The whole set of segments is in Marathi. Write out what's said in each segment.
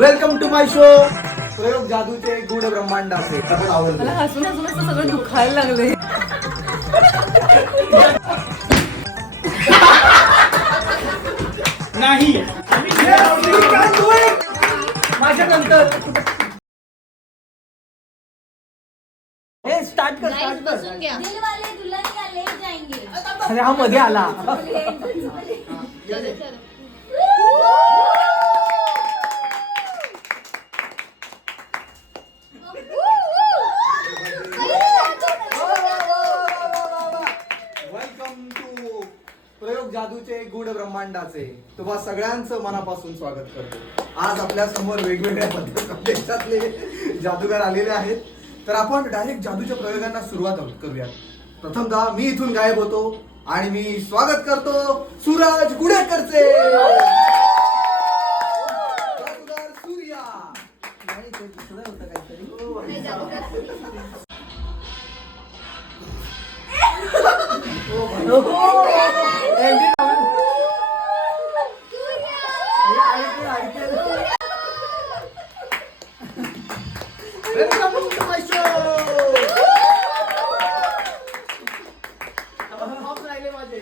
Welcome to my show. प्रयोग जादूचे गुढ ब्रह्मांडाचे. मला हसून हसून असं सगळं दुखायला लागले. नाही माझ्या नंतर हे स्टार्ट कर स्टार्ट कर. दिलवाले दुल्हनिया ले जाएंगे. अरे हा मध्ये आला. वेलकम टू प्रयोग जादूचे गुढ ब्रह्मांडाचे. तुम्हा सगळ्यांचं मनापासून स्वागत करतो. आज आपल्या समोर वेगवेगळ्या देशातले जादूगार आलेले आहेत. तर आपण डायरेक्ट जादूच्या प्रयोगांना सुरुवात करूया. प्रथमतः मी इथून गायब होतो आणि मी स्वागत करतो सूरज गुडेकरचे. जादूगार सूर्या. नाही, ते दुसरं होतं काहीतरी. Welcome to my show. राहिले माझे.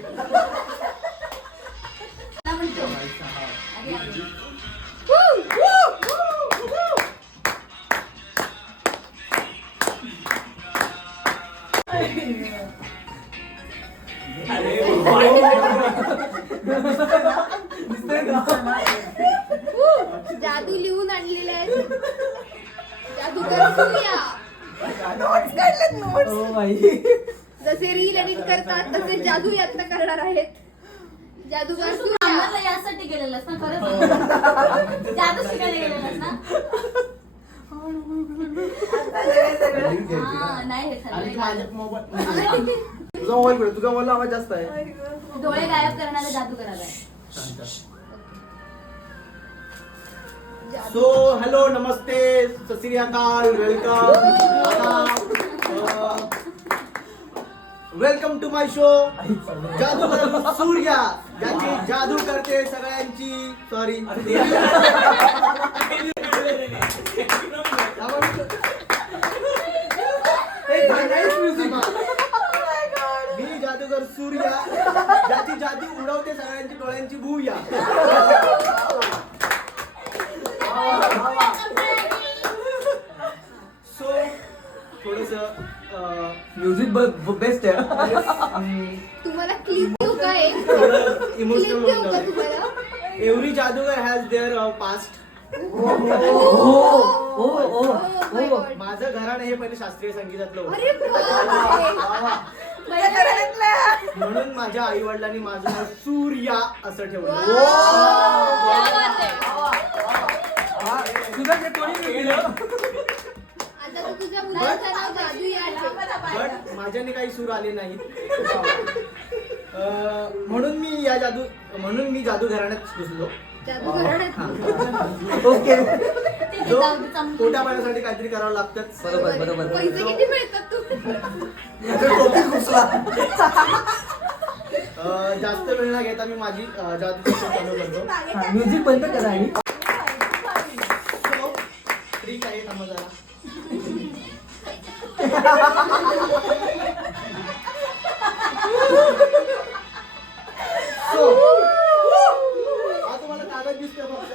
जादू लिहून आणलेले आहेत. जादूगर सूर्या. जसे रील एडिट करतात तसे जादू यत्न करणार आहेत. जादूगर सूर्या. आम्हाला यासाठी गेलेलंस ना खरंच. जादू शिकायला गेलेलंस ना. हा, नाही हे खाल्लं. तुझा मोबाईल कुठे? तुझा मोबाईल आवाज जास्त आहे. डोळे गायब करणारे जादू करायला. सो हॅलो नमस्ते सत श्री अकाल. Welcome to my show. जादूगर सूर्या ज्याची जादू करते सगळ्यांची. सॉरी मी जादूगर सूर्या ज्याची जादू उडवते सगळ्यांची डोळ्यांची भूया. सो थोडस म्युझिक बेस्ट आहे. तुम्हाला क्लिप देऊ का एक? इमोशनल क्लिप देऊ का तुम्हाला? एव्हरी जादूगर हॅज देअर पास्ट. माझं घराणं हे पहिले शास्त्रीय संगीतातलं होतं. अरे बापरे. म्हणून माझ्या आई वडिलांनी माझं नाव सूर्या असं ठेवलं. आता तू तुझ्या मुलाचं नाव जादू या ठेव. बट माझ्याने काही सूर आले नाहीत. म्हणून मी जादू घराण्यात घुसलो. जादू घराण्यात. ओके. पोटा पाण्यासाठी काहीतरी करावं लागतं. पैसे किती मिळतात जास्त वेळ न घेता मी माझी जादू चालू करतो. म्युझिक बंद करा आणि ठीक आहे थांबा जरा. हा तुम्हाला कागद दिसतोय फक्त.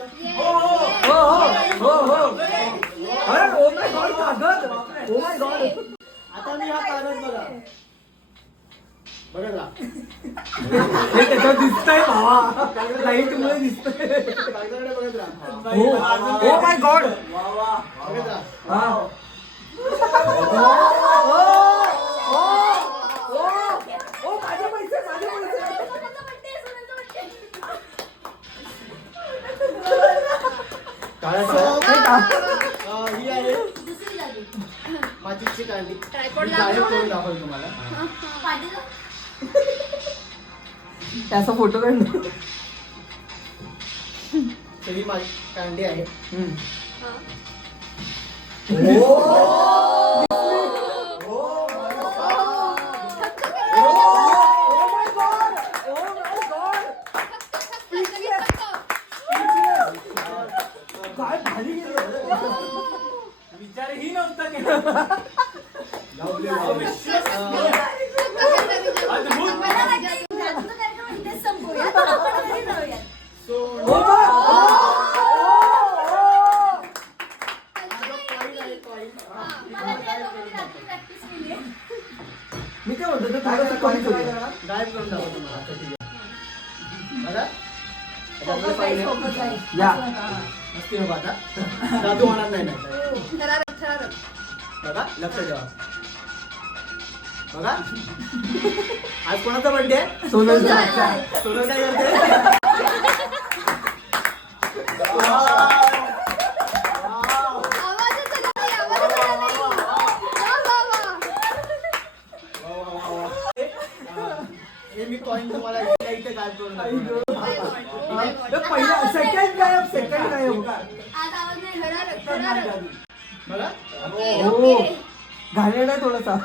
आता मी हा कागद बघा. बघा त्याच्यात दिसतंय भावा. लाईट मुळे दिसतंय. कागदाकडे बघत राहा. Oh my God. बघत राहा. ही आहे दुसरी जादू. माचीसची कांडी. ट्रायपॉड मी गायब लावा. करून दाखवतो तुम्हाला. पाटील. त्याचा फोटो काढ. तर ही माझी कांडी आहे. काय भारी गेलं. विचारही नव्हता केला. मला वाटतं जादूचा कार्यक्रम इथेच संपवूया. आपण घरी जाऊया. मला त्या लोकांनी रात्री प्रॅक्टिस केली आहे. मी काय म्हणतो ते थोडंसं कमी करूया. गायब करून टाकू तुम्हाला. आता ठीक आहे. बघा. Focus आहे, focus आहे. या. मस्ती नको आता. जादू होणार नाही ना. थरारक. बघा लक्ष ठेवा. बघा आज कोणाचा बर्थडे आहे? सोनलचा. सोनल काय करते? आवाजच आला नाही, आवाजच आला नाही. वा, वा, वा. हे मी कॉइन तुम्हाला इथे गायब करून दाखवणार. पहिला सेकंड गायब, सेकंड गायब. आज आवाज नाही. थरारक. बघा ओके, हो. ओके. घाणेरडा आहे थोडासा.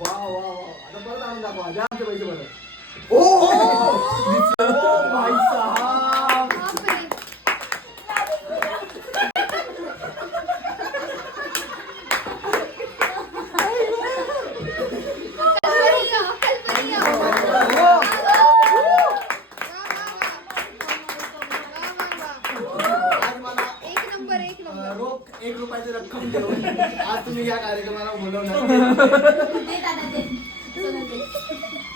वा वा वा आता परत आणून दाखवा. द्या आमचे पैसे परत. भाई साहब. बापरे. कल्पनीय, कल्पनीय. वा, वा, वा. आज मला एक नंबर, एक नंबर. रोख 1 रुपयाची रक्कम देऊन आज तुम्ही या कार्यक्रमाला बोलवणार. दे दादा, दे. सोनल दे.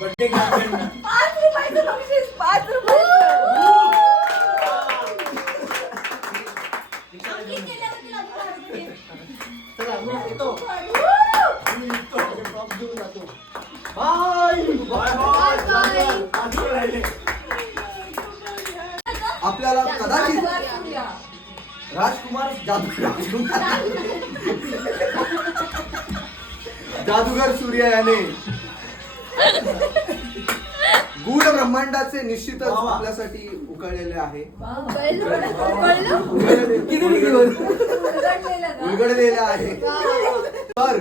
Birthday girlfriend. 5 रुपयाचं बक्षीस, 5 रुपयाचं. अंकित केल्यावर तुला अजून दे. चला मी येतो. मी निघतो. माझे props घेऊन जातो. Bye bye, bye. आजून राहिले. आपल्याला कदाचित राजकुमार जादूगर सूर्य याने गूढ ब्रह्मांडाचे निश्चितच आपल्यासाठी उकळलेले आहे. कळलं? किती डिग्रीवर? उलगडलेले आहे. तर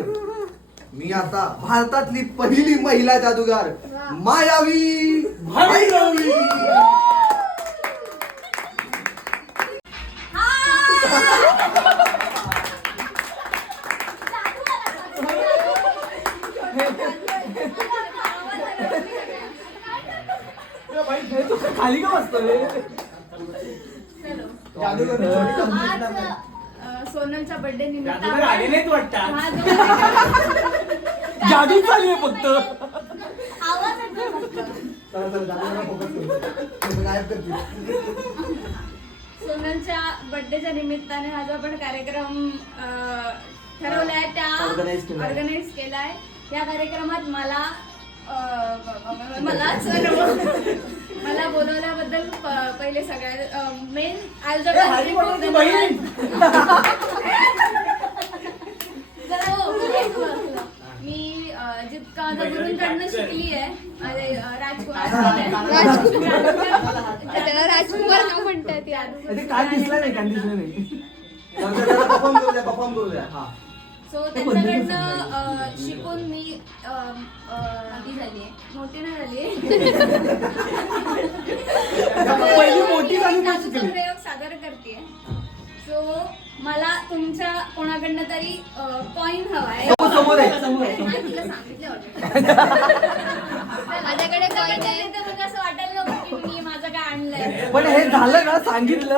मी आता भारतातली पहिली महिला जादूगार मायावी भैरवी. हे तू खाली का बसतो रे? जादूगर आज सोनलच्या बर्थडे निमित्त जादूगर आले नाहीत वाटतं. हा जो जादू चालू आहे फक्त. आवाज येतो फक्त. चला चला जादूगाराला focus करू. गायब करतील. सोनलच्या बर्थडेच्या निमित्ताने हा जो आपण कार्यक्रम ठरवलाय त्या Organize केलाय. ऑर्गनाईज केलाय. या कार्यक्रमात मला मला बोलवल्याबद्दल पहिले सगळ्यात मेन ए, हॅरी पॉटरची बहीण. मी जितका माझ्या गुरूंकडनं शिकली आहे माझे राजकुमार त्याला राजकुमार का म्हणतात ते काल दिसला नाही, काल दिसला नाही. परफॉर्म करू द्या, परफॉर्म करू द्या. हा सो त्यांच्याकडनं शिकून मी मोठी झाली आहे. मोठी नाही झाली पहिली मोठी झाली पण जादूचा शिकली. प्रयोग सादर करते. सो मला तुमच्या कोणाकडनं तरी कॉइन हवाय. समोर आहे, समोर आहे. तिला सांगितलं माझ्याकडे कॉइन आहे तर मग असं वाटायला नको की मी माझं काय आणलंय. पण हे झालं ना, सांगितलं.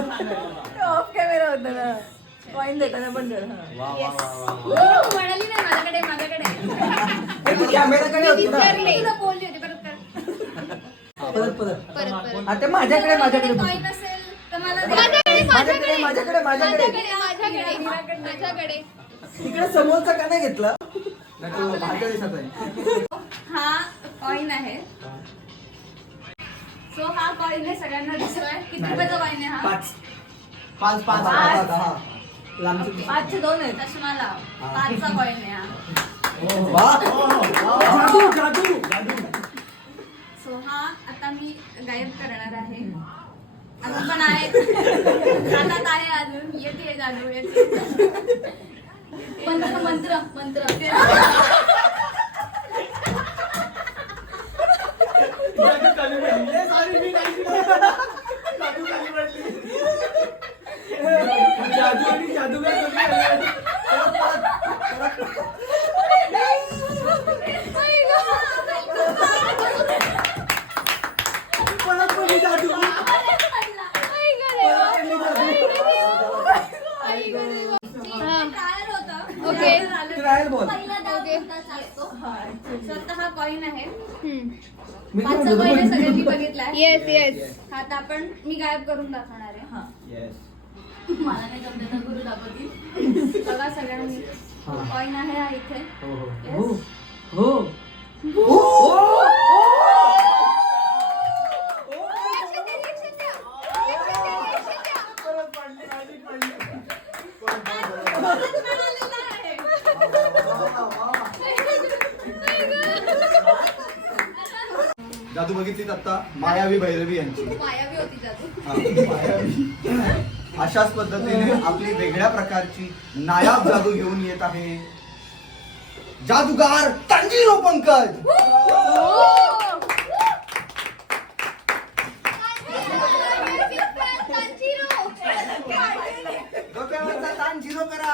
ऑफ कॅमेरा होतं ना. कॉइन देताना पण कर. म्हणाली नाही माझ्याकडे हे तू कॅमेराकडे होती ना. विचारले तुला बोलली होती परत परत. आता माझ्याकडे कॉइन असेल तर मला माझ्याकडे तिकडे समोरचा का नाही घेतला? भाग्य दिसत आहे. हा कॉइन आहे. सो हा कॉइन आहे सगळ्यांना दिसतोय. किती रुपयाचा कॉइन आहे हा? 5 5 पाच. 10. 5चे 2 आहेत. चष्मा लाव. 5चा कॉइन आहे हा. जादू, जादू. सो हा आता मी गायब करणार आहे. अजून पण आहे हातात आहे अजून येते मंत्र मंत्र मंत्र जादू खाली पडली. Sorry, मी नाही केलं. जादू खाली पडली. जादू आणि जादूगार दोन्ही खाली पडले. परत कोणी जादू ट्रायल होतं. ओके. ट्रायल बोल. पहिला डाव ओके. कोणताच असतो. स्वतः हा कॉइन आहे. मी काय पाचचा म्हणतो, कॉइन पण- सगळ्यांनी बघितलाय. Yes yes. हा आता आपण मी गायब करून दाखवणार आहे. मला नाही जमत तर गुरु दाखवतील. बघा सगळ्यांनी कॉइन आहे हा इथे. हो Yes. हो जादू बघितलीत आता मायावी भैरवी यांची. मायावी होती जादू. हा, मायावी. अशाच पद्धतीने आपली वेगळ्या प्रकारची नायाब जादू घेऊन येत आहे जादूगार तांजीरो पंकज. डोक्यावरचा ताण झिरो करा.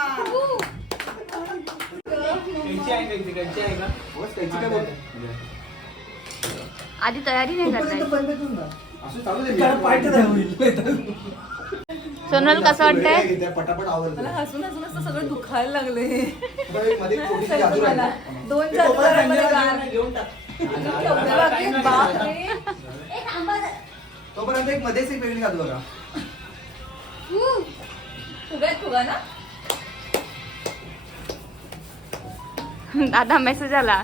कैची आहे का इथे? कैची आहे का? बस त्याची काय बोलतो? आधी तयारी नाही तोपर्यंत करताय. बंद करून जा. असं चालू दे. त्याला पाठ नाही होईल. सोनल कसं वाटतंय? घेते, पटापट आवडतं. मला हसून हसून असं सगळं दुखायला लागले. मध्ये एक छोटीशी जादू मला राहिली. 2 जादूगारांमध्ये घेऊन टाक. बापरे. ए, थांबा जरा. तोपर्यंत एक मध्येच एक वेगळी जादू बघा. फुगा ना. दादा मेसेज आला.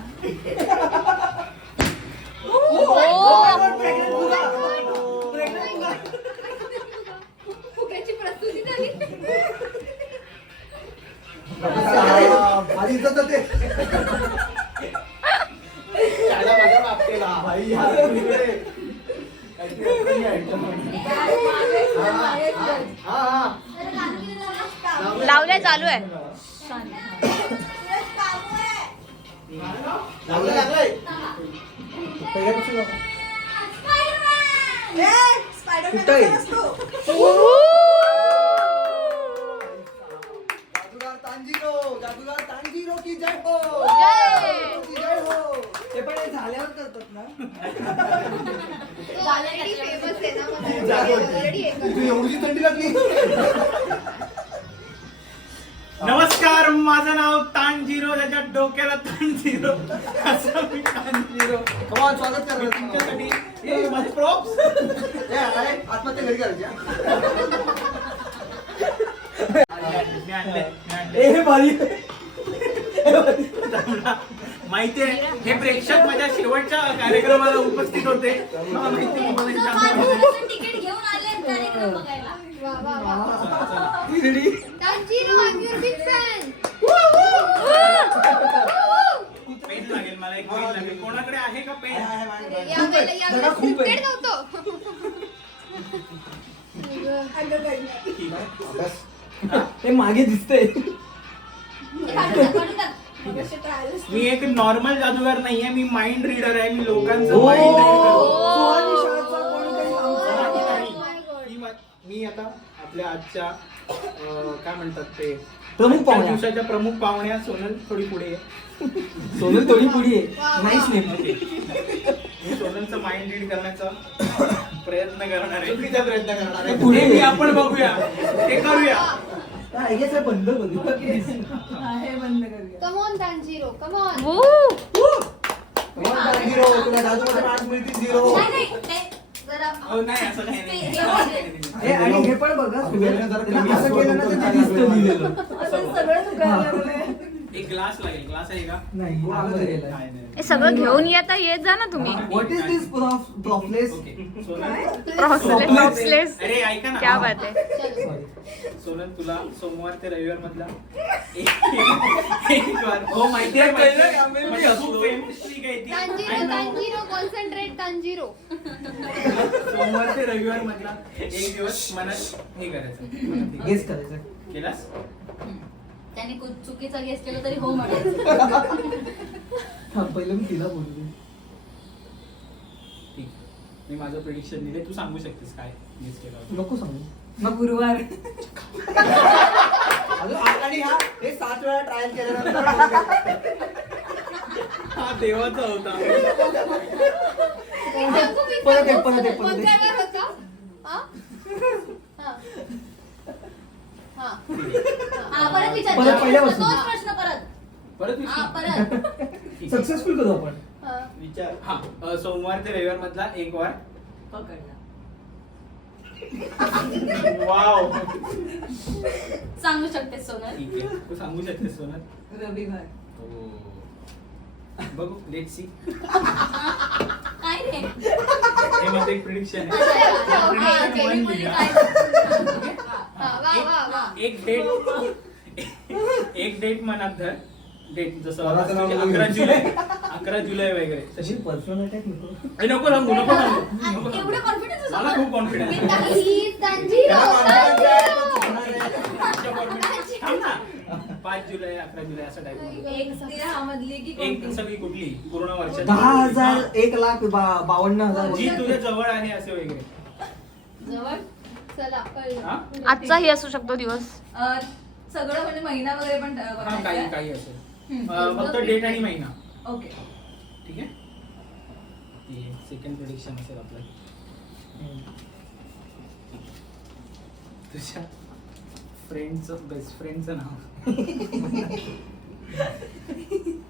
फुग्याची प्रस्तुती झाली. माझी इज्जत ते. त्याला माझ्या बाबतीला. भाई, हा इकडे. हा, हा. जरा कानगिरी लावा. लावलंय चालू आहे. सुरेश काबू आहे. लागलंय, लागलंय. पहिल्यापासून लाव. Spider-Man. कुठं आहे? जादूगार तांजीरो की जय हो. जय. की जय हो. ते पण हे झाल्यावर करतात ना. ऑलरेडी फेमस आहे ना. जादू. ऑलरेडी तू एवढी थंडी लागली. नमस्कार, माझं नाव तांजीरो. त्याच्या डोक्याला तांजीरो. असं मी तांजीरो. Come on, स्वागत कर. तुमच्यासाठी हे माझे props. आत्महत्या घरी करायच्या. मी आणले. हे भारी. माहितीये हे प्रेक्षक माझ्या शेवटच्या कार्यक्रमाला उपस्थित होते. मला माहिती आहे, मला जो इच्छा माणूस तिकीट घेऊन आले कार्यक्रम बघायला. वा वा वा. तिरडी. Tanjiro, I'm your big fan. Pen लागेल मला. एक पेन लागेल. कोणाकडे आहे का पेन? यावेळेला खूप आहे. scripted नव्हतं. बस. हे मागे दिसतंय. काढून टाक. मी एक नॉर्मल जादूगार नाहीये. मी माइंड रीडर आहे. मी लोकांचं ओ. माइंड रीड करतो. सुहानी शाळेचा कोणीतरी आमचा. मी आता आपल्या आजच्या काय म्हणतात ते प्रमुख आजच्या पाहुण्या. दिवसाच्या प्रमुख पाहुण्या सोनल थोडी पुढे आहे. सोनल थोडी पुढी आहे. नाहीच नेम. मी सोनलचं माइंड रीड करण्याचा प्रयत्न करणार आहे. चुकीचा प्रयत्न करणार आहे. पुढे हे आपण बघूया. ते करूया. हे बंद बंद. आहे बंद करूया. Come on, Tanjiro, come on. Come on, Tanjiro. तुला जादूमध्ये मार्क्स मिळतील 0. नाही, नाही, ते जरा हो नाही असं काही नाही. हे आणि हे पण बघा. जरा कमी असं केलं ना तर ते दिसतं लिहिलेलं. असं सगळं दुखायला लागलंय. एक ग्लास लागेल. ग्लास आहे का? नाही आतमध्ये गेलाय. नाही, नाही. हे सगळं घेऊन येता येत जा ना तुम्ही. What is this profless? Okay. Sonal Props-less. अरे ऐका ना. क्या बात है. सोनल तुला सोमवार ते रविवार मधला एक वार हो माहिती आहे कळलं का? मी म्हणजे हसलो. खूप famous trick आहे ती. Tanjiro, I know. Tanjiro, concentrate, Tanjiro. सोमवार ते रविवार मधला एक दिवस मनात हे करायचं. मनात हे गेस करायचं. केलास? त्याने चुकीचा गेस केला तरी हो म्हणायचं. थांब पहिलं मी तिला बोलू दे. ठीक. मी माझं प्रिडिक्शन दिले, तू सांगू शकतेस काय गेस केला होता. नको सांगू. मग गुरुवार. आणि हा हे 7 वेळा ट्रायल केल्यानंतर हा देवाचा होता. परत एक. कोणत्या वेळेवर होता? हा? हा. हा. हा परत विचार. परत पहिल्यापासून. तोच प्रश्न परत. परत हा विचार. परत. ठीक आहे. सक्सेसफुल करू आपण. हा. विचार. हा सोमवार ते रविवार मधला एक वार. पकडला. वाव. सांगू शकते सोनल. ठीक आहे, तू सांगू शकतेस सोनल. रविवार. हो. बघू, लेट सी. काय रे? हे माझं एक प्रिडिक्शन आहे. अच्छा, या okay, prediction okay. वन मुली लिहा. काय? हा, वा, वा, वा. एक डेट मनात धर. डेट जसं मला तर नाव 11 जुलै वगैरे तशी तशी. पर्सनल अटॅक नको. नको सांगू नको सांगू. एवढं कॉन्फिडन्स मला खूप कॉन्फिडन्स Please, तांजीरो, थांब ना. 5 जुलै 11 जुलै असं टाईप. एक मधली की एक कोणती? सगळी कुठली पूर्ण वर्षाची. 10,000 1,52,000 जी तुझ्या जवळ आहे असे वगैरे. जवळ. चला, कळलं. हा? आजचाही असू शकतो दिवस. सगळं म्हणजे महिना वगैरे पण हा बघायचं काही आहे? काही असेल. हम्म. फक्त डेट आणि महिना. ओके. ठीक आहे. सेकंड प्रेडिक्शन असेल आपलं. तुझ्या फ्रेंडचं बेस्ट फ्रेंडचं नाव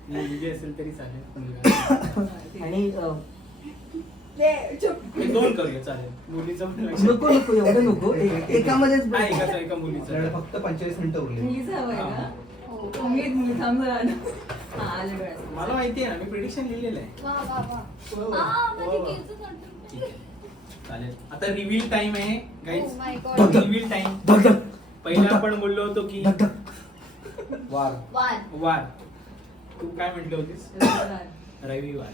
मुलगी असेल तरी चालेल. मुलगा आणि हे दोन करूया चालेल. मुलीचं पण लक्षात. नको एवढं नको. एकामध्येच हा, एकाचं एका मुलीचं. आपल्याला फक्त 45 मिनिटं उरली. मुलीचं हवंय हा. का? मी थांब जरा. हा आले वेळ. मला माहिती आहे ना, मी प्रिडिक्शन लिहिलेलं आहे. वा, वा, वा. हा म्हणजे केसच वाटतं. ठीक आहे चालेल. आता रिव्हील टाइम आहे Oh guys. my God. Reveal time. धक पहिला आपण बोललो होतो की वार. वार. वार. तू काय म्हटली होतीस? रविवार. रविवार.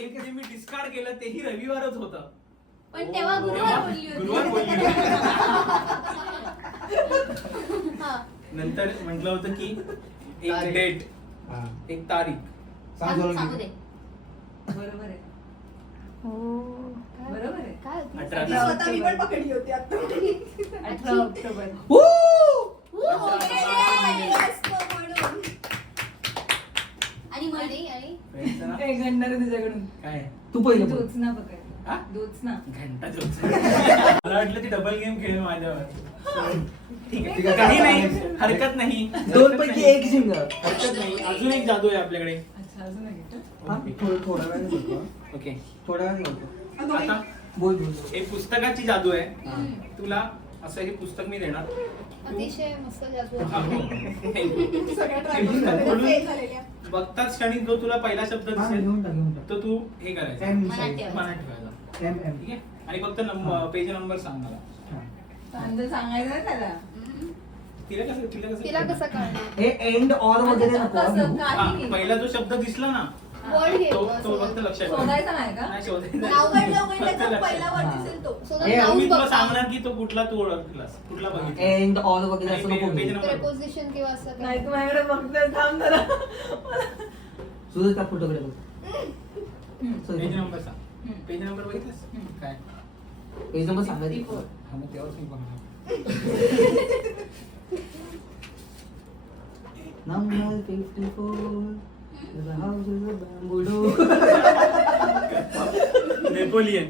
एक जे मी डिस्कार्ड केलं तेही रविवारच होतं. पण तेव्हा गुरुवार बोलली होती. गुरुवार बोलली होती. हा. नंतर म्हटलं होतं की एक तारीख. डेट, हा. एक तारीख. सांगू दे. बरोबर आहे. काय? बरोबर आहे. काय होती? 18 स्वतः मी पण पकडली होती आता. 18 ऑक्टोबर. आणि आणि आणि फ्रेंडचं नाव? काय घडणार तुझ्याकडून? काय? तू पहिलं बोल. जोत्स्ना पकड. हा? जोत्स्ना. घंटा जोच. मला वाटलं ती डबल गेम खेळ माझ्यावर. ठीक आहे काही नाही, हरकत नाही. दोन पैकी एक जिंकला. हरकत नाही. अजून एक जादू आहे आपल्याकडे. अच्छा अजून आहे का? हा, थोड्या वेळाने बोलतो. ओके. थोड्या वेळाने बोलतो. आता बोल. हे पुस्तकाची जादू आहे. तुला असं हे पुस्तक मी देणार. अतिशय मस्त जादू हा, आहे. हो. हे पुस्तक खोलून बघताच क्षणी जो तुला पहिला शब्द हा, दिसेल घेऊन टाक. तो तू हे करायचा. एम मनात ठेवायचं. मनात ठेवायचा. एम. ठीक आहे. आणि फक्त पेज नंबर सांग मला. सांगायचं ना त्याला. तिला कसं कळणार? हे एंड ऑर वगैरे नको. कसं? हा, काही. पहिला जो शब्द दिसला ना वर्ड घे. तो फक्त लक्षात ठेव. शोधायचा नाही का? नाही शोधायचा. नाव काढलं फक्त उघडलं तर लक्षात पहिला ठेव. वर दिसेल तो. So, हे नाव मी तुला बघा. सांगणार की तो कुठला तू ओळखलास, कुठला बघितला. एंड ऑर वगैरे असं नको. Page number. Preposition किंवा असं काही. नाही तू माझ्याकडे बघतोय थांब जरा. सुरज का फोटोकडे बघ. पेज नंबर सांग. पेज नंबर बघितलास काय? पेज नंबर सांगायचं. हा, मग तेव्हाच मी बघणार. Number 54. The house is a bamboo door. Napoleon.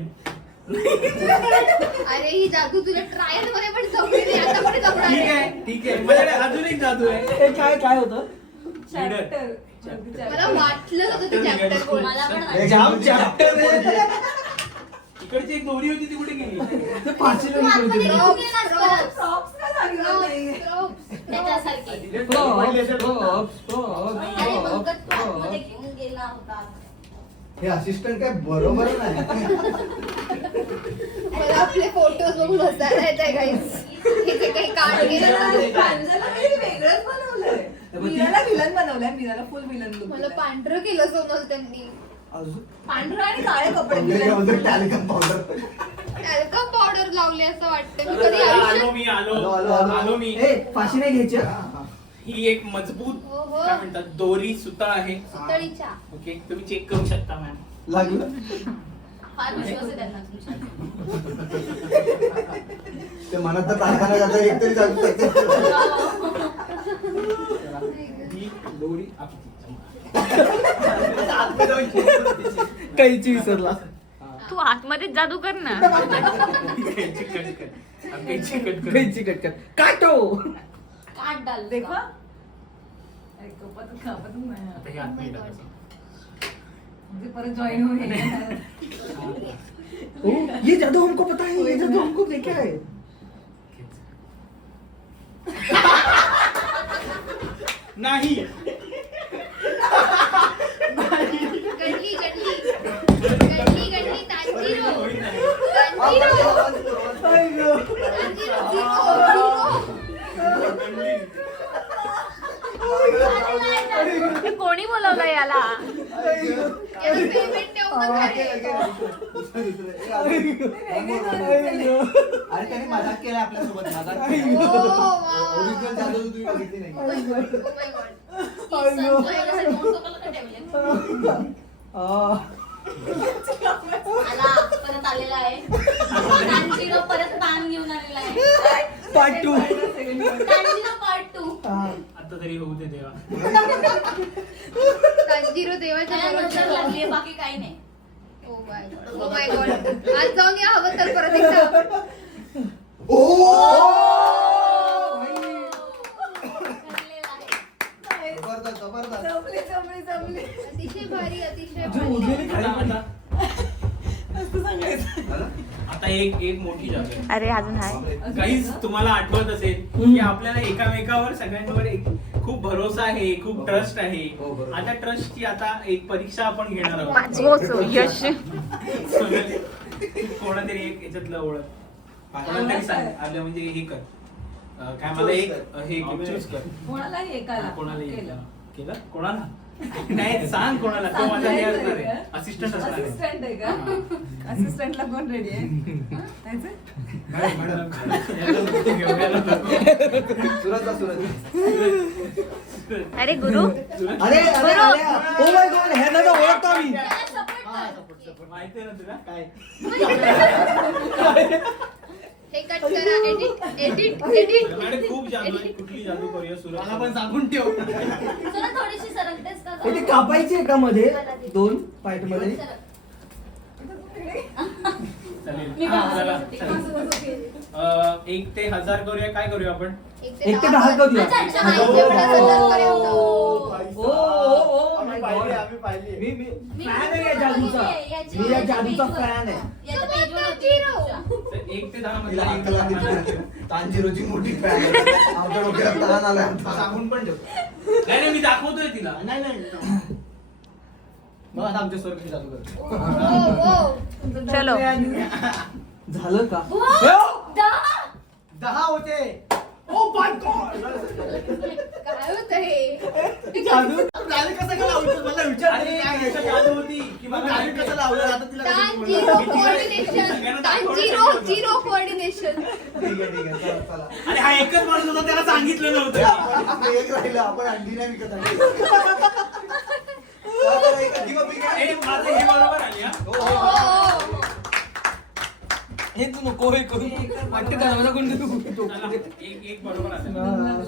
अरे ही जादू तुला ट्रायल मध्ये पण जमली आता पण जमणार ठीक नाही. आहे ठीक आहे. माझ्याकडे अजून एक जादू आहे. हे काय होतं? चॅप्टर. मला वाटलं होतं ते चॅप्टर बोल. मला पण हे जाम chapter आहे. इकडची एक दोरी होती ती कुठे गेली? ते पाचवीला तू आतमध्ये गेली. घेऊन गेलास का? Props. Props का सांगितलं नाही? त्याच्यासारखी. अरे मग तू आतमध्ये घेऊन गेला होता. हे असिस्टंट काय बरोबर नाही. मला आपले फोटोज बघून हसायला येत आहे गाईस. हे जे काही कार्ड गेलं ना प्रांजलला काहीतरी वेगळंच बनवलंय. मीराला विलन बनवलंय. मीराला फुल विलन look मला दिलाय. पांढरं केलं सोनल त्यांनी. अजून पांढरं आणि काळे कपडे अमेरिकेमध्ये टॅलिकम पावडर. अल्का पावडर लावली लावले असं वाटतं. मी कधी आयुष्यात आलो मी आलो, आलो आलो. आलो मी ए फाशी नाही घ्यायची हा? ही एक मजबूत हो, हो. काय म्हणतात दोरी सुतळ आहे. सुतळीच्या. ओके तुम्ही चेक करू शकता मॅम. लागलं फार विश्वास आहे त्यांना तुमच्यावर. ते मनात तर प्रार्थना करता एकतरी जाऊ शकते. ही दोरी आपली. कैची विसरला. तू आतमध्येच जादू कर ना. कैची कट कर. अब कैची कट कर. कैची कटकट काटो. काट डाल देखो ऐको, पतंग खा, पतंग नाही. आता हे आतमध्ये टाकायचं. म्हणजे परत जॉईन होऊन येणार. ओ, ये जादू हमको पता है, ये जादू हमको देखा है. नाही गंडली गंडली गंडली गंडली तांजीरो तांजीरो तांजीरो झिरो कोणी बोलवलं याला? याला पेमेंट ठेवू नका रे. अरे त्याने मजाक केला आपल्यासोबत मजाक ओ, वाव. ओरिजिनल जादू तुम्ही बघितली नाही. Oh my God. आला, परत आलेला आहे. तांजीरो परत पान घेऊन आलेला आहे. पार्ट 2. Tanjiro part 2. आता तरी होऊ दे देवा. तांजीरो देवाच्या त्याला नजर बरोबर. लागली आहे, बाकी काही नाही. Oh my God. Oh my God. आज जाऊन या हवं तर परत एकदा. ओ ठरलेलं आहे. जबरदस्त जबरदस्त. जमली. अतिशय भारी अतिशय जो भारी. उरलेली खाली पडली. आता एक मोठी जागा आहे. अरे अजून आहे. काहीच तुम्हाला आठवत असेल की आपल्याला एकामेकावर सगळ्यांवर एक खूप भरोसा आहे, खूप ट्रस्ट आहे. हो, बरोबर. आता ट्रस्टची आता एक परीक्षा आपण घेणार आहोत. यश. कोणातरी एक याच्यातलं ओळख कोणातरी सांग आलं म्हणजे हे कर काय मला एक हे चूज कर. कोणालाही एकाला कोणाला केलं. केलं कोणाला नाही सांग कोणाला तो माझा हे असणार आहे असिस्टंट असणार आहे. असिस्टंट आहे का? असिस्टंटला कोण रेडी आहे? जायचं? सुरतला सुरत. अरे गुरु अरे अरे अरे ओ माय गॉड हे ना ओळखतो आम्ही. माहिती आहे ना तुला काय हे कट करा एडिट एडिट एडिट. माझ्याकडे खूप जादू आहे. कुठली जादू करूया सुरत मला पण सांगून ठेव. चला थोडीशी सरकतेस का? हे ते कापायचे का मध्ये 2 पार्ट मध्ये. चालेल मी हा, पण चला, बसते. चला. 1 ते 1000 करूया काय करूया आपण 1 ते 10 करूया. अच्छा, अच्छा. नाही, तेवढं सगळ्यांपर्यंत. Oh my God. Me fan आहे या जादूचा. मी या जादूचा फॅन आहे. याच्या पेजवर होती. 1 ते 10 तिला मध्ये अंकल आणि तांजीरोची मोठी फॅन आहे. आमच्या डोक्यात ताण आलाय आमचा. सांगून पण ठेव. नाही नाही मी दाखवतोय तिला नाही नाही मग आता आमच्या स्वर्ग जादू कर. ओ, ओ. चलो. झालं का? 10 होते. Oh my God. काय होतं हे? जादू गाडी कसं काय लावलं मला विचार. अरे याच्यात जादू होती की मग मला गाडी कसं लावलं आता तिला कसं तांजीरो बोलणार? Coordination Tanjiro zero coordination. ठीक आहे चला चला. अरे हा एकच माणूस होता त्याला सांगितलं नव्हतं आपलं एक राहिलं आपण अंडी नाही विकत आहे. चला, एक अंडी मग विकत. ए, माझं हे बरोबर आली हा हो, ओ, हो, ओ, हो. ओ. हे तू नको हे करू वाटतं त्याला मला कोण चला, एक बरोबर आलं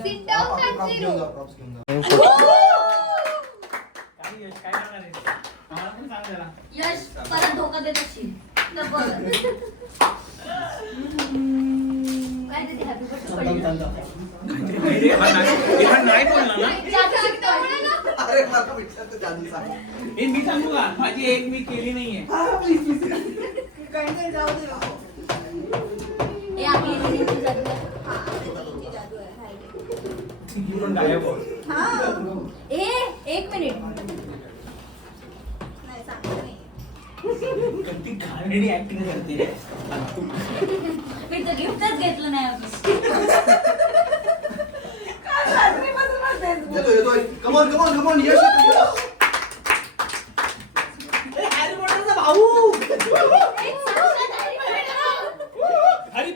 Sit down, Props घेऊन तांजीरो. जा, props घेऊन जा. काय यश काय करणार आहे मला पण सांग जरा यश परत धोका देत असशील तर बघ. काय देते हॅपी हा नाही बोलला ना अरे मला विचार तर जादू सांग. हे मी सांगू का माझी एक मी केली नाहीये हे आपली इथे जादू आहे. ती पण गायब हो. ए 1 मिनिट. किती घाणेरडी ऍक्टिंग करते रे. मी तर गिफ्टच घेतलं नाही आपण. येतोय येतोय. Come on, come on, come on. यश येतो, यश. हॅरी पॉटरचा भाऊ. एक साक्षात हॅरी पॉटर. हरी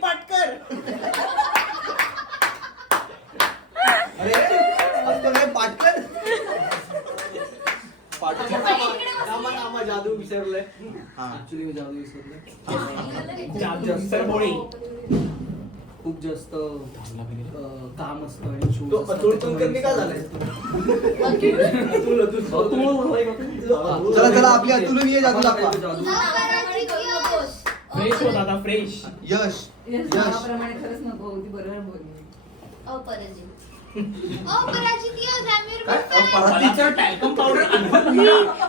हा. ऍक्च्युली मी जादू विसरलो. जादू सरबोळी. खूप जास्त काम असतं आणि shoes तो असतात. अतुल कुलकर्णी का झालाय चला चला आपली अतुलनीय जादू दाखवा. नावाप्रमाणे करू नकोस. फ्रेश होत आता फ्रेश. यश Yes, नावाप्रमाणे खरंच नको ती बरोबर बोलली. अपराजित. अपराजित या ग्रॅमर काय fan. मला टॅल्कम पावडर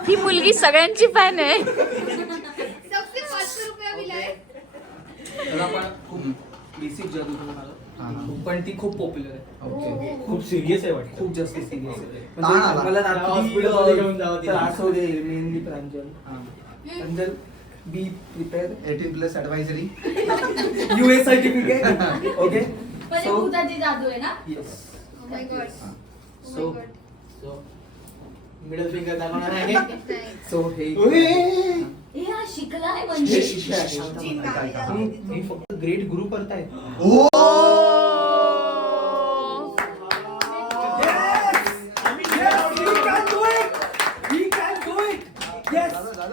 ही मुलगी सगळ्यांची फॅन आहे. सबसे 500 रुपया मिळाले. तर आपण खूप बेसिक जादू करून आलो. पण ती खूप पॉप्युलर आहे. ओके खूप सिरियस आहे वाटतं. खूप जास्त सिरियस आहे. ताण आला. मला हॉस्पिटलमध्ये घेऊन जावं तिला. त्रास होऊ दे mainly Pranjal. Pranjal be prepare 18+ advisory. US certificate. Okay म्हणजे भूताची जादू आहे ना. Yes. Oh my God. Oh So- my God. Middle finger दाखवणार आहे. नाही. सो हे हे हा शिकला आहे हे म्हणजे. शिक्षा आहे. हे फक्त ग्रेट गुरु करतायत. ओ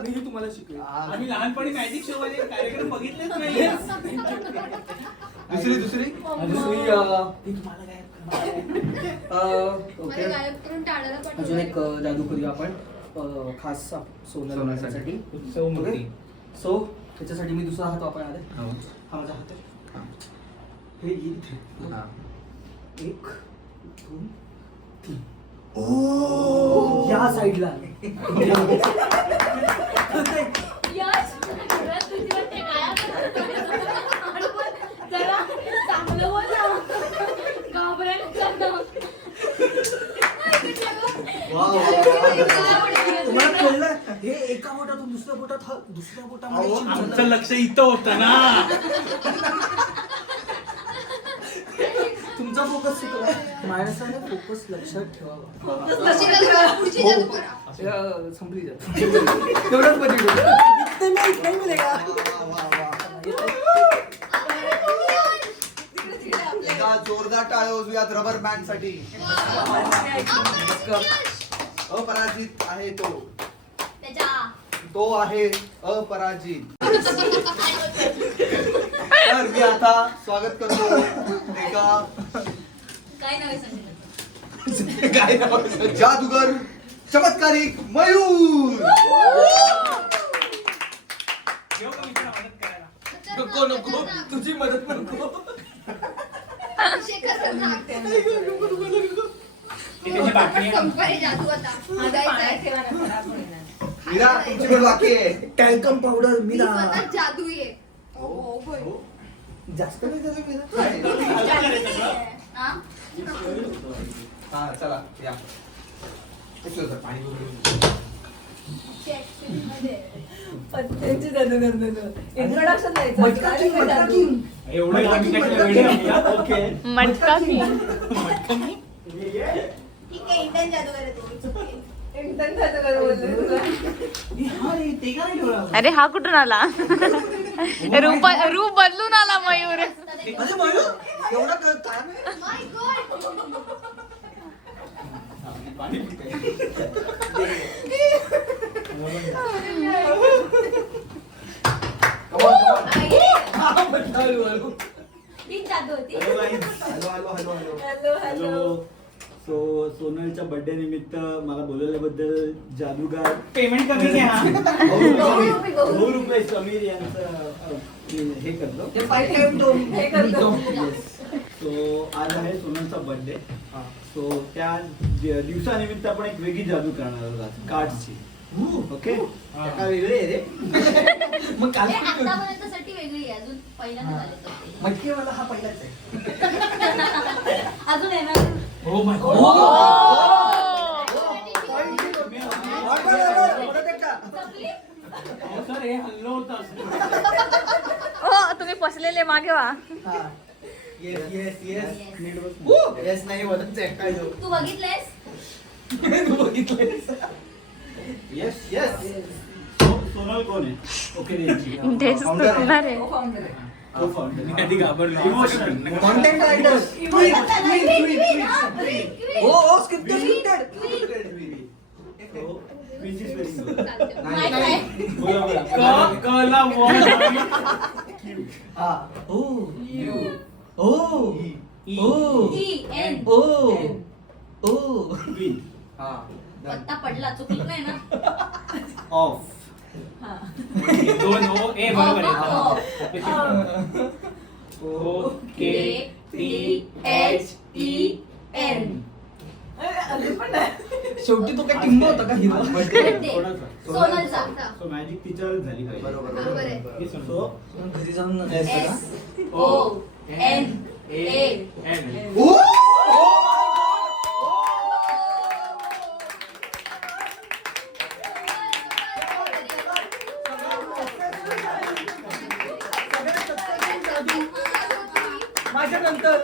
मी तुम्हाला शिकवेन. आम्ही लहानपणी मॅजिक शो मध्ये कार्यक्रम बघितलेच नाही. दुसरी दुसरी दुसरी ती तुम्हाला काय मला ओके गायब करून टाळायला अजून पाठवलं. एक जादू करूया आपण खास सोनं सोन्यासाठी. लावण्यासाठी. उत्सव मूर्ती. सो त्याच्यासाठी मी दुसरा हात वापरणार आहे. हा माझा हात आहे. हे इथे. एक दोन तीन. या साईडला यश, खरंच तुझी वाटते काय जरा चांगलं बोल ना. घाबरायला चाललं. तुम्हाला कळलं हे एका बोटातून दुसऱ्या बोटात हा दुसऱ्या बोटामध्ये अहो, चिमटा आमचं लक्ष इथं होतं ना. तुमचा फोकस चुकला. माणसाने फोकस लक्षात ठेवावा. पुढची जादू करा. संपली जात तेवढंच बजेट होतं. एकदा जोरदार टाळ्या वाजवूयात रबर बँड साठी. अपराजित आहे तो. त्याच्या तो आहे अपराजित. तर मी आता स्वागत करतो एका काय नव्हे सांगितलं. काय नाव आहे? जादूगर चमत्कारिक मयूर. येऊ का मित्र मदत करायला? नको नको तुझी मदत नको. शेखर नाग. ती त्याची बातमी आहे. संपरे जादू आता. माझा जायचं पाण्यात आहे. ठेवा ना खराब होईल ना. मीरा तुमची पण बाकी आहे. टॅल्कम पावडर मी स्वतः जादू आहे. ओ होय. जास्त नाही झालं मीरा. हा? हा चला या. उचला सर, पाणी वगैरे. पत्त्यांची जादू करतो. इंट्रोडक्शन द्यायचं. मटका काय किंग, काय मटका जादू? किंग. एवढं आम्ही कशाला वेडी आहोत या? ओके. मटका की ठीक आहे, इंडियन जादू आहे. इंटर्न जादू कर बोलले तुला. हा रे ते काय ठेवलं. अरे हा कुठून आला? रूप बदलून आला मयूर. अरे मयूर एवढा काय नाही. My God. पाणी पितंय. हीच जादू होती. Hello hello hello hello. Hello hello. So सोनलच्या बर्थडे निमित्त मला बोलवल्याबद्दल जादूगार पेमेंट कमी घ्या. 9 रुपये समीर यांचं मी हे करतो. हे पाय ठेवतो. हे करतो. सो आज आहे सोनलचा बर्थडे. सो त्या दिवसानिमित्त आपण एक वेगळी जादू करणार आहोत कार्डची. ओके काय वेगळे आहे रे. मग काल हे आतापर्यंत साठी वेगळी आहे. अजून पहिल्यांदा झाले तर ते. मटकेवाला हा पहिलाच आहे. अजून येणार. Oh my God. संपली? अहो, सर हे हल्लो होतं असं. हो तुम्ही फसलेले मागे वा. Yes yes yes. Yes. नीट बस. येस नाही बोलत आहे काय जो. तू बघितलंयस? तू बघितलंयस. Yes yes. सोनल कोण आहे? ओके यांची तेच होणार आहे. Co-founder आहे. Co-founder. मी कधी घाबरलो. Emotional. Content writer. Queen. हो हो स्क्रिप्टेड. So, पिंची स्पेलिंग बोल. माहित आहे. बोला बोला. कला हा ओ यू ओ ओ EN. ओ ओ Win. हा पत्ता पडला चुकलं नाही ना Off. हा. दोन ओ ए बरोबर आहे. O okay KTHEN. शेवटी तो काय टिंब होता का हिरो बर्थडे कोणाचा? सोनलचा So magic तिच्यावरच झाली पाहिजे. बरोबर बरोबर आहे. So घरी जाऊन SONA. ओ! माझ्या नंतर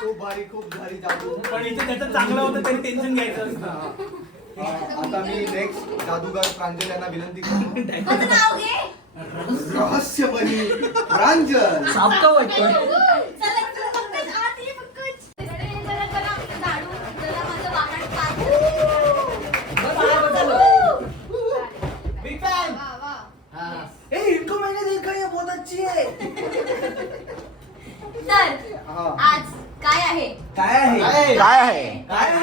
खूप भारी खूप भारी जादू. पण इथे त्याचं चांगलं होतं तरी टेन्शन घ्यायचं असतं. आता मी नेक्स्ट जादूगार प्रांजल यांना विनंती करतो. माझं नाव घे रहस्यमयी प्रांजल. साप का वाटतोय चला चला पंकज आत ये पंकज जरा जरा झाडू जरा माझं वाहन पाहू बिग फॅन वा वा. ए इनको मैंने देखा ये बहुत अच्छी है तर हा. आज काय आहे काय आहे काय आहे? काय आहे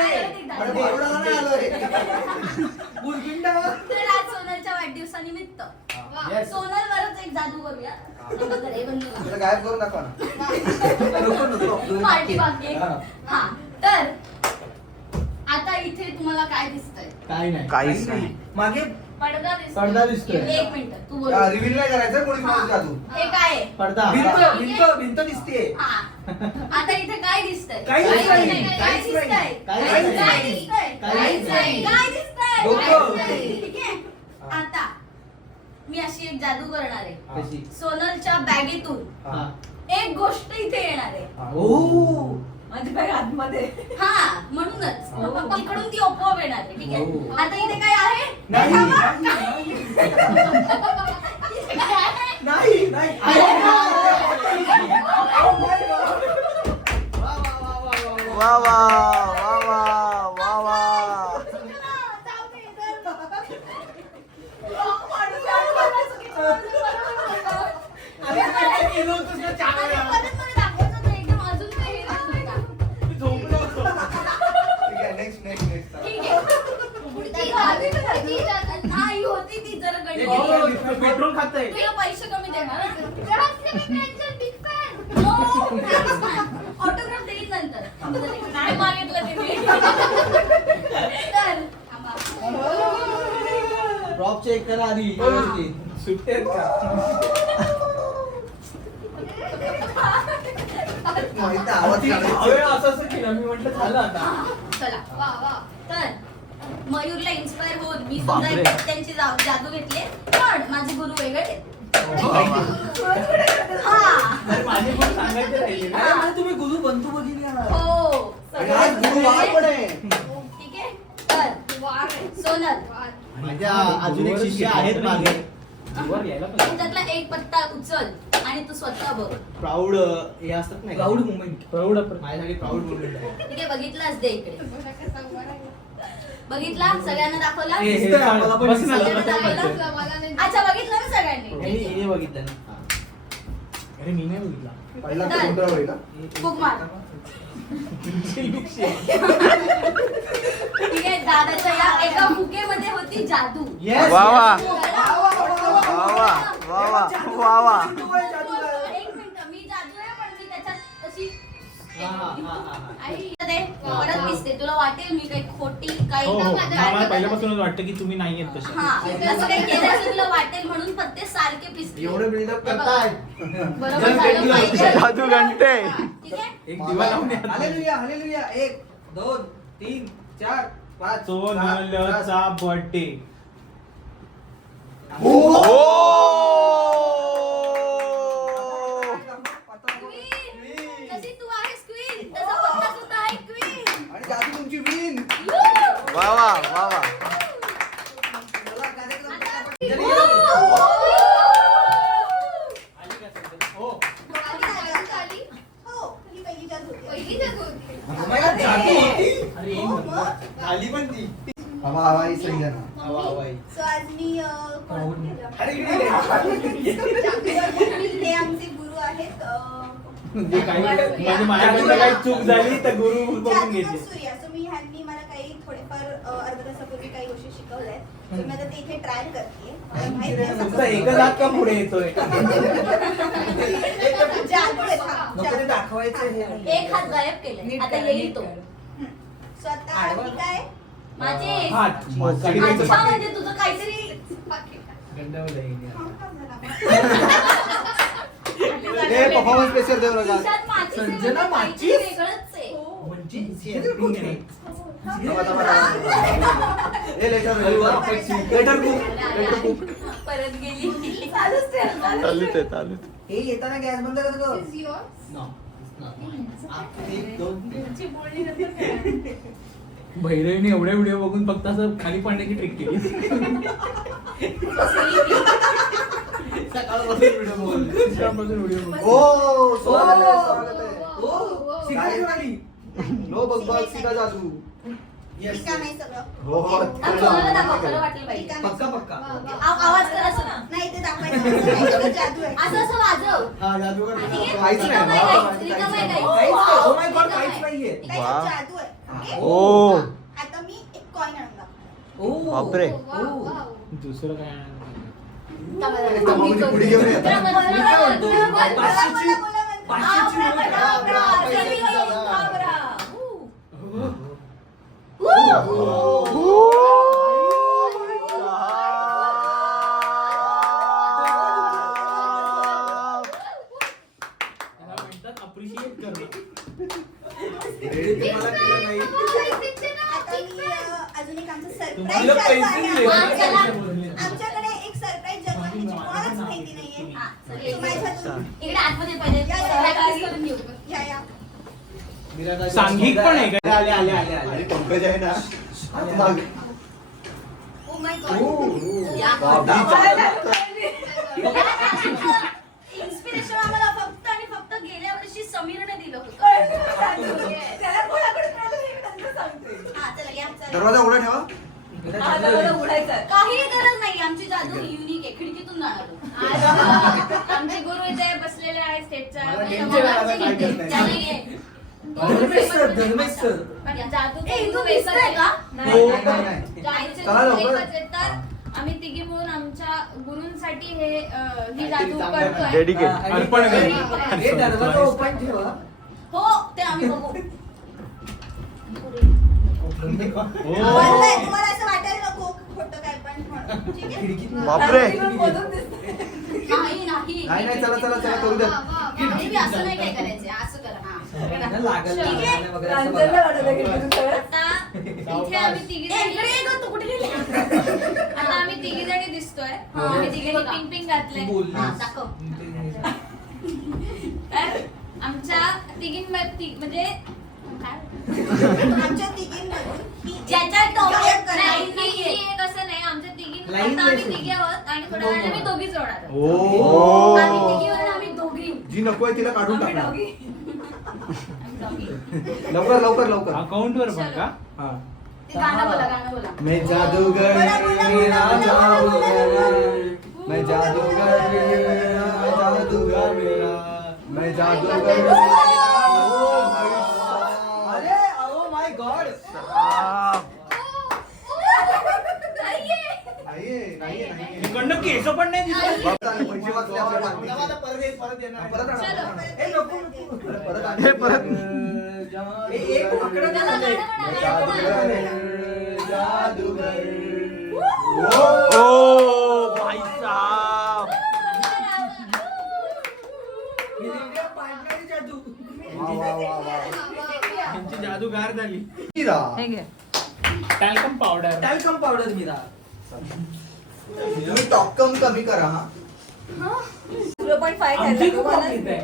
अरे बोर्डाला नाही आलोय. गुलबिंड तर आज सोनलच्या वाढदिवसानिमित्त वा. सोनलवरच एक जादू करूया घरे बंद आता गायब करून दाखवा ना. नको नको पार्टी बाकी आहे. हा. हा तर आता इथे तुम्हाला काय दिसतंय काय नाही काहीच नाही. मागे पडदा पडदा दिसतोय दिसतोय. एक मिनिट तू बोल रिव्हील नाही करायचं कोणी कोणाचं जादू. हे काय आहे पडदा भिंत, भिंत दिसते हा. आता इथे काय दिसतंय काहीच काहीच नाही. नाही. काय काहीच दिसतंय नाही. काय काहीच दिसतंय काहीच नाही. काय दिसतंय डोकं. काहीच नाही. ठीक आहे आता मी अशी एक जादू करणार आहे कशी सोनलच्या बॅगेतून हा एक गोष्ट इथे येणार आहे ओ माझी बॅग आतमध्ये. हा म्हणूनच तिकडून ती ओपोप येणार आहे ठीक आहे हो. आता इथे काय आहे नाही इथे काय आहे नाही नाही वा वा वा वा वा वा. ठीक आहे नेक्स्ट नेक्स्ट नेक्स्ट. पेट्रोल खातंय. पैसे कमी देणार ऑटोग्राफ देईल नंतर नाही मागितलं तिने तर ड्रॉप चेक करा आधी सुट्टे आहेत का? माहिती आहे, आवाज काढायचा. अरे असं केलं मी म्हटलं झालं आता चला वा वा तर मयूरला इन्स्पायर होऊन मी सुद्धा एक त्यांची जादू घेतली पण माझे गुरु वेगळे आहेत. हा अरे माझे पण सांगायचे राहिले ना. अरे मला तुम्ही गुरु बंधू बघितले हो आणि आज गुरुवार पण आहे. ठीक आहे तर सोनल माझ्या अजून एक शिष्य आहेत मागे वर यायला तू पाहिजे. त्यातला एक पत्ता उचल आणि तू स्वतः बघ प्राऊड हे असतात नाही प्राऊड मुवमेंट माझ्यासाठी प्राऊड मुवमेंट आहे ठीक आहे बघितलाच दे इकडे बघितला सगळ्यांना दाखवला हे दिसतंय आम्हाला पण बस ना, दिसतंय. बस ना, बस ना. मला नाही. अच्छा बघितलं ना सगळ्यांनी ठीक आहे. हे बघितलं ना अरे मी नाही बघितला. पहिला कबूतर होईल ना. फूक मार ठीक आहे दादाच्या या एका फुकेमध्ये होती जादू Yes, वा वा. yes. वा वा वा वा. एक मिनिट मी जादू आहे पण मी त्याच्यात अशी आई दे परत दिसते तुला वाटेल मी काही खोटी काही हो हो काय मला पहिल्यापासूनच वाटतं की तुम्ही नाही येत तशा. हा असं काही केलं असेल तुला वाटेल म्हणून पत्ते सारखे पिसले एवढे बिल्डअप करताय. बरोबर झालं पाहिजे. जादू घंटे. ठीक आहे एक दिवा लावून द्या. हालेलुया हालेलुया 1 2 3 4 5 सोनलचा बर्थडे. क्वीन जशी तू आहेस क्वीन तसा पत्ता सुद्धा आहे क्वीन आणि जादू तुमची विन. आता- वा वा वा वा. हो. आली? हो, ही पहिली जादू होती. पहिली जादू होती. जादू होती अरे एक मिनिट. झाली पण ती हवा हवाई संजना. सो आज मी अरे इकडे ये. हे आमचे गुरु आहेत म्हणजे माझ्याकडनं काही चूक झाली तर गुरु बघून जादूगर घेते. सूर्या. सो मी ह्यांनी मला काही थोडेफार अर्ध्या तासापूर्वी काही गोष्टी शिकवल्यात. सो मी आता ते इथे ट्राय करते. मला माहित नाही तुमचा कसं- एकच हात का पुढे येतोय? जादू आहे हा, जादू. दाखवायचं एक हात गायब केलाय आता येईल तो सो आता मी काय माझे हात. अच्छा म्हणजे तुझं काहीतरी परफॉर्मन्स स्पेशल देऊ नका. खिशात माचीस आहे संजना म्हणजे काहीतरी माचीस? वेगळंच आहे. Let her cook. परत गेली चालूच ठेव, चालूच ठेव. हे येताना गॅस बंद कर गं. This is yours. तुमची बोलणी नंतर कळणार. भैरवीने एवढे व्हिडिओ बघून फक्त असं खाली पाडण्याची ट्रिक केली. सकाळपासून व्हिडिओ बघून. ओ स्वागत आहे, स्वागत आहे. Wow, wow, wow. शिकायला घेऊन आली. नो बघ बघ सीधा जादू. ठीक आहे, नाही सगळं. हो हो. कोणाला दाखव, मला वाटलं पाहिजे. ठीक आहे, पक्का पक्का. वा, वा. आवाज कर असं ना. नाही ते दाखवायचं असं नाही, सगळं जादू आहे. असं असं वाजव. हा जादूगर. ठीक आहे? काहीच नाही. रिकामं आहे वा, काहीच, वा, रिकामं आहे काहीच काहीच. काहीच नाही. Oh my God, रिकामं काहीच आहे. नाहीये. त्याच्यात जादू आहे. ओके? ओ. आता मी एक कॉइन आणून दाखवते. ओ. बापरे. Wow, wow. दुसरं काय नाही. मामाची पुढे घेऊन येतात. बोला, बोला, बोला, बोला, पाचशेची- बोला, बोला. पाचशेची नोट. त्याला म्हणतात अप्रिशिएट करणं. मला केलं नाही. आता मी अजून एक आमचं तुम्हाला सरप्राईज पैसे दिले. आमच्याकडे एक सरप्राईज जन्माची कोणालाच माहिती नाहीये. हा, चल, So माझ्यातून इकडे आतमध्ये पाहिजे या, या, प्रॅक्टिस करून घेऊ. या सांघिक पण आहे का? आले आले आले आणि आले. पंकज आहे ना मागे. Oh my God. या. इन्स्पिरेशन आम्हाला फक्त आणि फक्त गेल्या वर्षी समीरने दिलं होतं. त्याला कोणाकडे मिळालं हे मी नंतर सांगते. हा, चला या, चला. दरवाजा उघडा ठेवा. काही गरज नाही, आमची जादू युनिक आहे, खिडकीतून जाणार तो. आमचे गुरु इथे बसलेले आहेत स्टेजच्या मला गेमच्या वेळेला काय करत नाही. त्याने घे. Dharmesh sir, Dharmesh sir. पण जादू ए, इथून दिसतंय का? हो, नाही. जादूचे चला गुरु लवकर. एकच आहेत, तर आम्ही तिघी मिळून आमच्या गुरूंसाठी ही जादू चांगलं करतोय. अर्पण कर. हे दरवाजा ओपन ठेवा. हो, ते आम्ही बघू. बंद आहे, तुम्हाला असं वाटायला नको खोटं काय पण म्हणून. ठीक आहे? खिडकीतून बापरे. नाही नाही नाही नाही चला चला चला करू द्या. वा, वा, वा. आणि मी असं नाही काय करायचे, असं करा. हा. लागल ठीक आहे. लागल वगैरे असं बघा. आता इथे आम्ही तिघी ए, इकडे ये गं, तू कुठे गेली? आता आम्ही तिघी जणी दिसतोय. आम्ही तिघींनी पिंक पिंक घातले. हा, दाखव. तर आमच्या म्हणजे काय? आमच्या तिघींमधून ही ज्याच्यात डोक्यात गायब करा. नाही, ही नाहीये. एक असं नाही, आमच्या तिघी Line आता आम्ही नाही. तिघी आहोत आणि थोड्या वेळाने आम्ही दोघीच होणार आहोत. ओ. आम्ही तिघीवर आम्ही दोघी. जी नको आहे तिला काढून आम्ही टाका. दोघी. आम्ही दोघी. लवकर लवकर लवकर. अकाउंट वर पण का? हा. ते गाणं बोला, गाणं बोला. मैं जादूगर बोला, बोला, मेरा बोला, बोला, बोला, जादूगर मैं जादूगर मेरा जादूगर मेरा मैं जादूगर अरे ओ माय गॉड. नाहीये नाहीये नाहीये. इकडनं केस पण नाही दिसत. पैसे वाचले आपल्या बाटलीचे. परत येणार. परत आणा. ए, नको, नको. परत आणा. परत ए, एक वाकडं त्याला झालंय. गाणं म्हणा, जादूगर गाणं म्हणा. जादूगर ही इंडिया पाडणारी जादू. वा वा वा वा. त्यांची जादू गार झाली. Meera. Talcum powder. Talcum powder Mira. तुम्ही टॉपकम कमी करा हा. 0.5 आमची खायला खूप तुम्हाला. आवडीत आहे.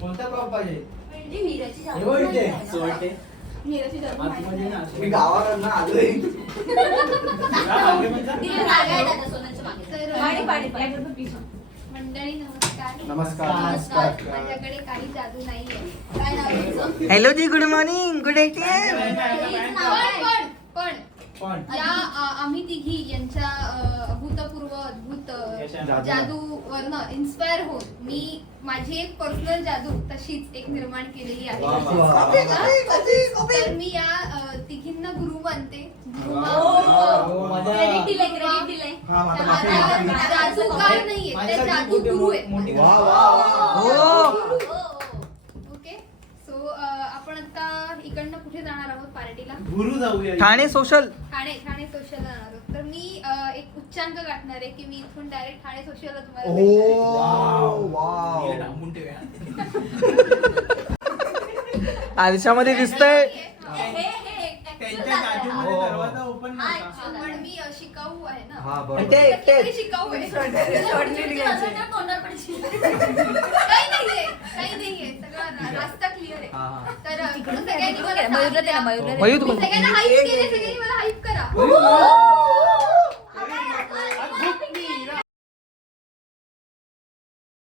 कोणता पाव पाहिजे? म्हणजे मीराची जादू हे बघ इथे. नाही असं वाटते. मीराची जादू माहिती आतमध्ये नाही. ना मी गावाकडनं आलोय. मागे म्हणता? तिला जागा आहे दादा सोन्याच्या मागे. तर पाणी, पाणी, पाणी. मंडळी नमस्कार. नमस्कार. माझ्याकडे काही जादू नाहीये. काय नाव आहे तुझं? हॅलो जी गुड मॉर्निंग गुड हिचं नाव पण काय? पण पण पण आम्ही तिघी यांच्या अभूतपूर्व अद्भुत जादूवरनं इन्स्पायर होऊन मी माझी एक पर्सनल जादू तशीच एक निर्माण केलेली आहे. तर मी या तिघींना गुरु मानते. क्रेडिट दिलंय क्रेडिट दिलंय. जादूगार नाहीये, ते जादू गुरु आहे. ओके, सो आपण आता इकडनं कुठे जाणार आहोत पार्टीला? गुरु जाऊया. ठाणे सोशल. ठाणे सोशल जाणार आहोत. तर मी एक उच्चांक गाठणार आहे की मी इथून डायरेक्ट ठाणे सोशलला तुम्हाला भेटेन. हिला डांबून ठेवूया. आरशामध्ये दिसतंय. त्यांच्या जादूमध्ये दरवाजा ओपन नव्हता. पण मी शिकाऊ आहे ना. हा बरोबर. किती शिकाऊ आहे. तोंडावर पडशील. काही नाहीये सगळं रास्ता क्लिअर आहे. तर सगळ्यांनी मला मयूरला दे ना, मयूरला दे. मयूर मी सगळ्यांना हाईप केले, सगळ्यांनी मला हाईप करा.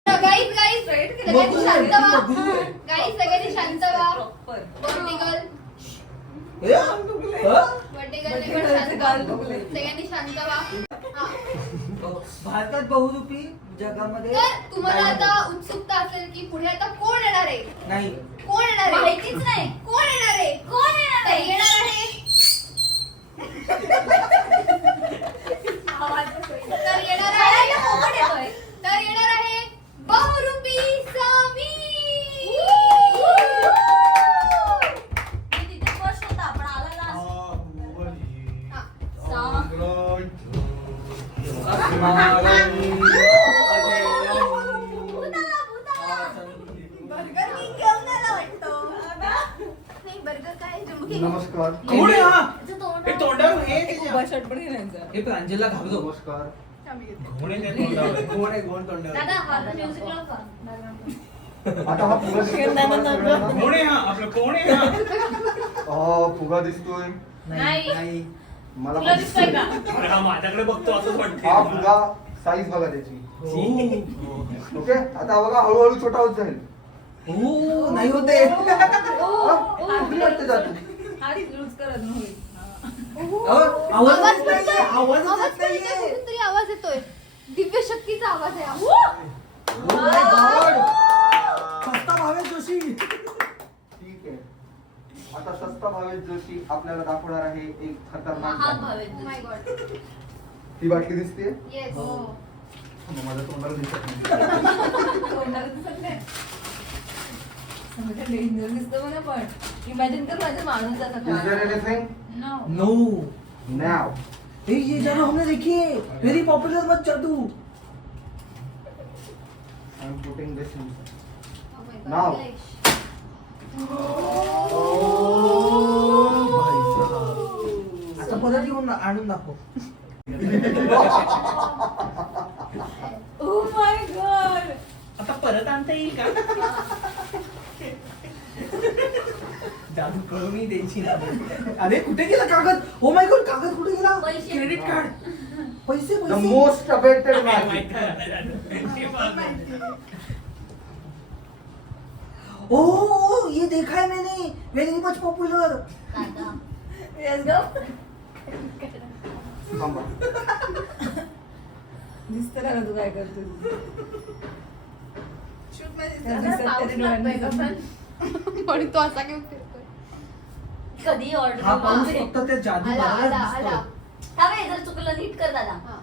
गाईज सगळ्यांनी शांत व्हा. गाईज सगळ्यांनी शांत व्हा. वर्टिकल सगळ्यांनी शांत व्हा. भारतात बहुरूपी जगामध्ये तर तुम्हाला आता उत्सुकता असेल की पुढे आता कोण येणार आहे? नाही. कोण येणार आहे? माहितीच नाही. कोण येणार आहे? कोण येणार तर आहे? येणार आहे. तर येणार आहे. तर येणार आहे बहुरूपी सामी. मी तिथे फर्स्ट होता पण आला लास्ट. बर्गर मी घेऊन आला वाटतो. नाही, बर्गर काय जमके. नमस्कार. कोण आहे हा? त्याचं तोंड हे तोंडावर हे त्याच्या. हे प्रांजलला घाबरतो. नमस्कार. घोण आहे त्या तोंडावर. कोण आहे कोण तोंडावर? दादा हा म्युझिक लाव का? आता हा फुगा दिसतोय तुम्हाला सगळ्यांना? कोण आहे हा? आपलं कोण आहे हा? फुगा दिसतोय. नाही. मला तुला पण दिसतोय का? अरे हा माझ्याकडे बघतो असंच वाटतंय. हा फुगा साईज बघा त्याची. ओके, आता बघा हळूहळू छोटा होत जाईल. नाही होते. कुठे वाटते जातो? आवाज नाहीये, आवाज आवाज येत नाहीये. कुठून तरी आवाज येतोय. दिव्य शक्तीचा आवाज आहे. Oh my God. सस्ता भावेश जोशी. ठीक आहे. आता सस्ता भावेश जोशी आपल्याला दाखवणार आहे एक खतरनाक हात जादू. भावेत. Oh my God. ती बाटली दिसते. Yes. माझ्या तोंडाला दिसत नाही. इमॅजिन कर माझा माणूस Is there anything? No. Now. ये जादू हमने देखी है. वेरी पॉपुलर मत जादू. I'm putting this inside. Oh my God. Now. Yes. आता परत येऊन आणून दाखव. Oh my God. आता परत आणता येईल का? जादू करूनही द्यायची ना. अरे कुठे गेला कागद? ओ माय गॉड, कागद कुठे गेला? पैसे. Credit card. पैसे The पैसे. most awaited magic. माहिती आहे. ओ ये देखा है मैंने. Very much popular. दादा. Let's go. थांबा. दिसतं ना तू काय करतोय. पाऊस लागतोय का पण? म्हणून तो असा घेऊन फिरतोय. कधी ऑर्डर हा पाऊस फक्त त्या जादू आला आला दिसतो. आला. थांबे जर चुकलं नीट कर दादा. हा.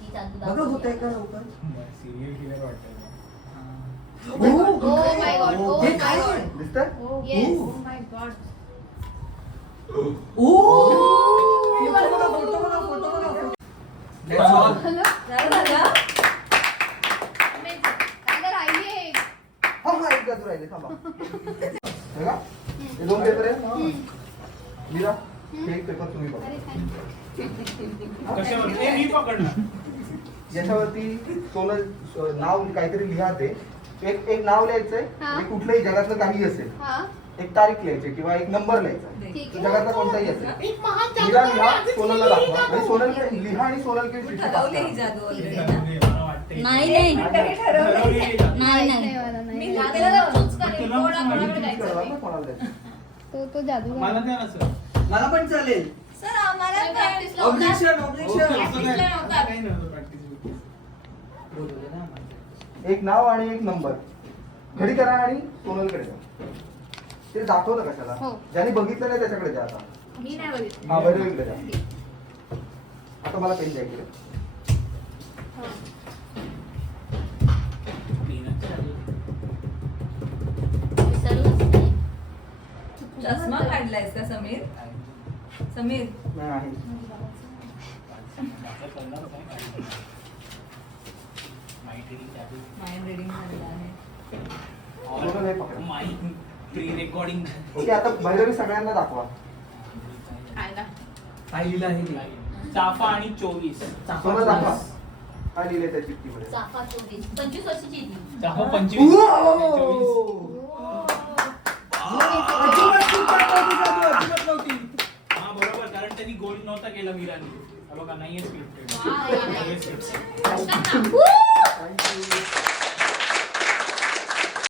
ही जादू बघा दाखवली. होतंय का लवकर. सिरियल किलर वाटतं. Oh my God. Oh हे my काय? God. दिसतंय? Yes. Oh. Oh my God. Oh photo बघा, फोटो बघा, फोटो बघा. That's all. Hello? झालं? Amazing. दादा राहिली एक. हा एक जादू राहिले. थांबा. हे बघा. हे दोन पेपर आहे. मीरा, हे एक पेपर तुम्ही बघा. अरे thank you. कशावर? हे मी पकडलं. याच्यावरती सोनल नाव काहीतरी लिहा ते. एक नाव लिहायचंय. हा. ते कुठलंही जगातलं काही असेल. हा. एक तारीख लिहायची किंवा एक नंबर लिहायचा. ठीक तो आहे. जगातला कोणताही असेल. मीरा लिहा, सोनलला दाखवा. आणि सोनल लिहा आणि सोनलकडे चिठ्ठी ठरवली ही पाठवा. जादू वगैरे ठीक ना. मला वाटतंय. नाही नाही ठरवलेली आहे जादू. नाही नाही, नाही. मला नाही. मी दादाला लिहिलेलं चूज करेल. तुला कोणाकडे चूज जायचं करणार ते. ना कोणाला द्यायचं. तो जादू मला द्या ना सर. मला पण चालेल. सर आम्हाला काय प्रॅक्टिसला होता. Objection objection. प्रॅक्टिसला नव्हता. काही नव्हतं practice बिक्टिस. बोलवलं ना आम्हाला. एक नाव आणि एक नंबर घडी करा आणि सोनलकडे जा. ते दाखवलं कशाला हो. ज्याने बघितलं नाही त्याच्याकडे जा आता. मी नाही बघितलं. हा वैभवीकडे जा. आता मला पेन द्या इकडे. विसरलंच नाही. चष्मा काढलायस का समीर? समीर नाही आहे. माइंड रिडिंग झालेलं आहे. सोनल हे पकडा. प्री रेकॉर्डिंग ओके आता भैरवी सगळ्यांना दाखवा. काय ना? काय लिहिलं आहे ते? चाफा आणि 24. सोनल दाखवा काय लिहिले त्या चिठ्ठीमध्ये. चाफा 24. 25 वर्षाची आहे ती. चाफा 25. Wow! 24. अजिबात चूक नव्हती जादू, अजिबात नव्हती. हा बरोबर कारण त्यांनी गोल नव्हता केला मीराने. हा बघा नाहीये स्क्रिप्टेड. वा, वा, वा. नाहीये scripted. असतात ना.